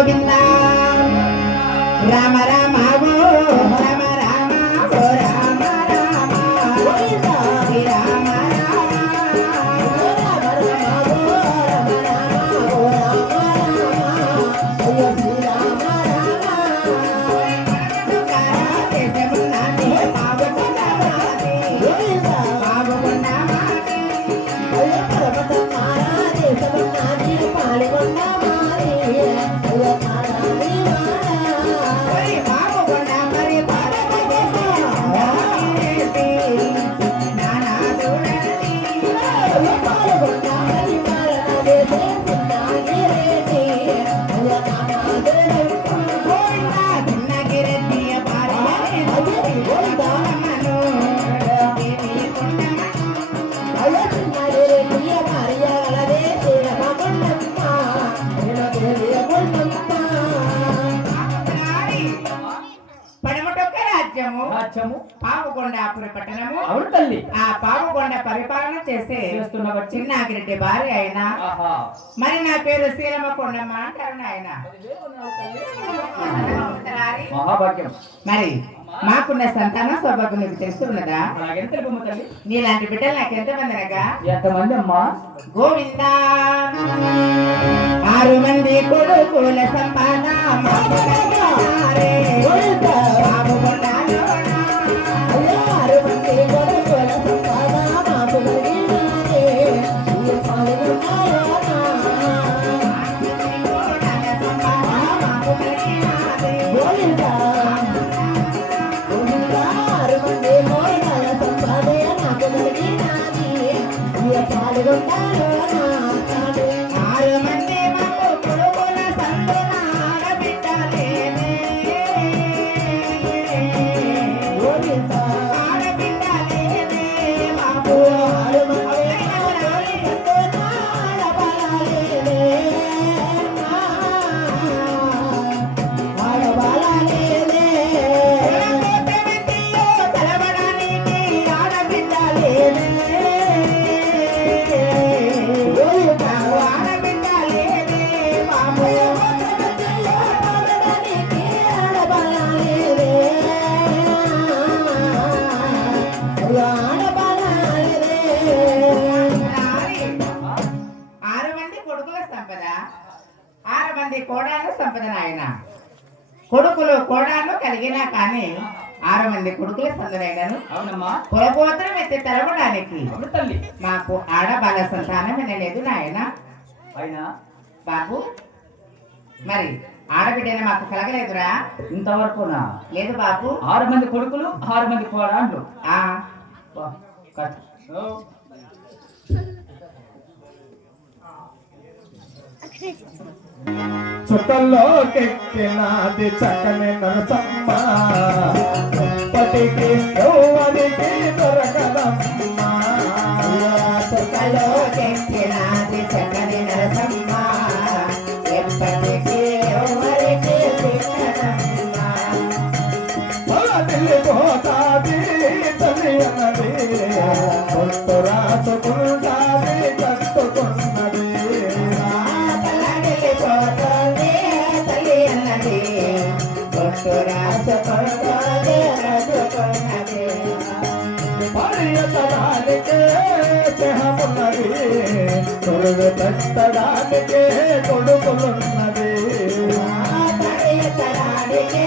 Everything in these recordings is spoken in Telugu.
గోవింద రామ రాజ్యము పాపకొండాపురి పట్టణము అవును తల్లి. ఆ పాపకొండ పరిపాలన చేసే చేస్తున్న చిన్నాగిరెడ్డి భార్య ఆయన. మరి నా పేరు శ్రీరమ కొండమ్మ అంటారు ఆయన. మహాభాగ్యం. మరి మాకున్న సంతానం సౌభాగ్యం నీకు తెలుస్తున్నదా? నీలాంటి బిడ్డలు నాకు ఎంత మంది అనగా? ఎంతమంది అమ్మా? గోవింద. ఆరు మంది కొడుకుల సంపాద మాకున్నారే. ఆరు కోడాలు సంపద నాయన కొడుకులు కోడాలు కలిగినా కానీ ఆరు మంది కొడుకుల సంపదైనను అవునమ్మా. కులగోత్రం ఎత్తి తల్లి. మాకు ఆడబాల సంతానం వినలేదు నాయన. అయినా? బాబు మరి ఆడబిడ్డని మాకు కలగలేదురా? ఇంతవరకునా? లేదు బాబు. ఆరు మంది కొడుకులు ఆరు మంది కోడాండ్లు ఆ వా, కథ. ఓ, చుట్టల్లోకెక్కినాది చక్కని నరసమ్మ. పటికి తొలుగు పెట్టడానికే కొడుకులున్నది తడియతడానికే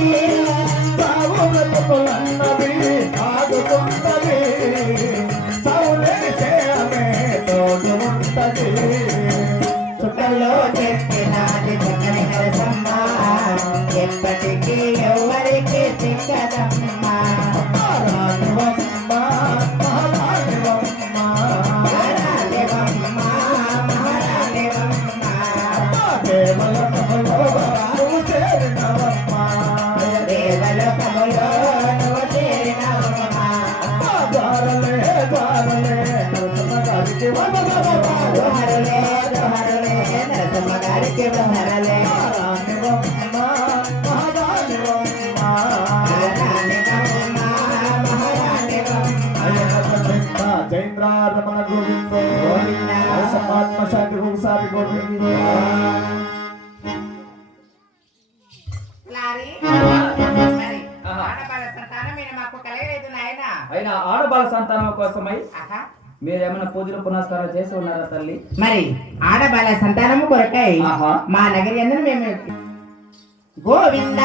I'm not going to be. ఆహా. ఆడవాళ్ళ సంతానమైన మాకు కలగలేదు నాయన అయినా ఆడబాల సంతానం కోసమై. మీరేమైనా పూజలు పునస్కారాలు చేసి ఉన్నారా తల్లి మరి ఆడబాల సంతానము కొరకై ఆహా. మా నగరి అందరూ మేము గోవింద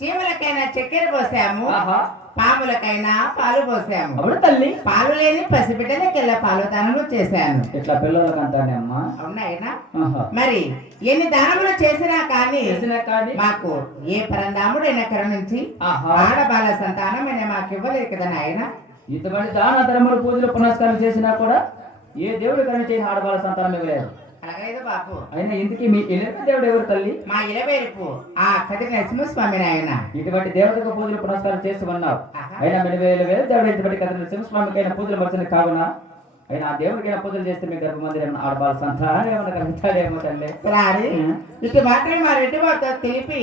చీమలకైనా చక్కెర పోసాము పాములకైనా పాలు పోసాము. అప్పుడు తల్లి? పాలు లేని పసిబిడ్డలకెల్లా పాలు దానములు చేశాను. ఇట్లా పిల్లలకు అంటానే అమ్మా? అవునాయనా. మరి ఎన్ని దానములు చేసినా కానీ చేసినా కానీ? మాకు ఏ పరందాముడైన కరుణించి ఆహా. ఆడబాల సంతానమైన మాకు ఇవ్వలేదు కదా నాయన. ఇటువంటి దాన ధర్మలు పూజలు పునస్కారం చేసినా కూడా ఏ దేవుడు కనుక చేయని ఆడబాల సంతానం ఇవ్వలేదు. అయినా ఇందుకే మీ ఎలుక దేవుడు ఎవరు తల్లి? మా ఇలవేరుపు. ఆ కదిరి నరసింహస్వామి నాయన. ఇటువంటి దేవతకు పూజలు పునస్కారం చేసి ఉన్నావు. అయినా మీరు వేలు వేలు దేవుడు ఇటువంటి కథ సింహస్వామికైనా పూజలు మర్చిన కావున? అయినా ఆ దేవుడికైనా పూజలు చేస్తే మీ గర్భమందిరం ఆడబాల సంతానం ఏమన్నా కలుగుతాడేమో తల్లి? రారి. ఇటు మాత్రమే మా రెడ్డి వారితో తెలిపి.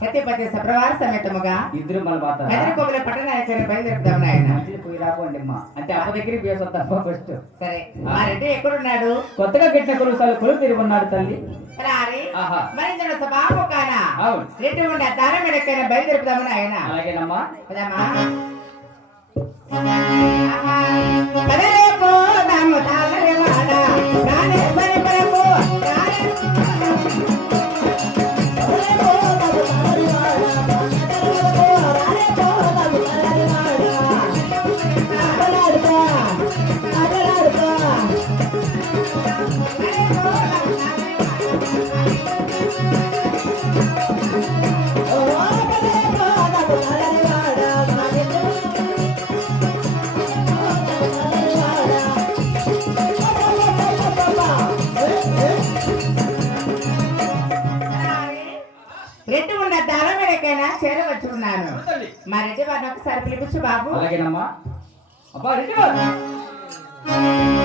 సత్యపతి సప్రవార సమేతముగా ఇద్దరు మన మాత్రం కదిరి కొబ్బరి పట్టణాయకుని బయలుదేరుతాం నాయన. పోయి రాకండి అమ్మా. అంటే అమ్మ దగ్గరికి పోయి వస్తాం ఫస్ట్. సరే. మా రెడ్డి ఎక్కడున్నాడు? కొత్తగా కట్టిన కొలుసాలు కొలు తిరిగి ఉన్నాడు తల్లి. రారి. ఆహా. మరి ఇందులో సభాము కానా అవును. రెడ్డి ఉండే దానం ఎక్కడైనా బయలుదేరుతామని ఆయన అలాగేనమ్మా. పదమ్మా. తల్లి. మా రెడ్డి వారిని ఒకసారి పిలిపించు బాబు. అలాగేనమ్మా. అబ్బా రెడ్డి బాబు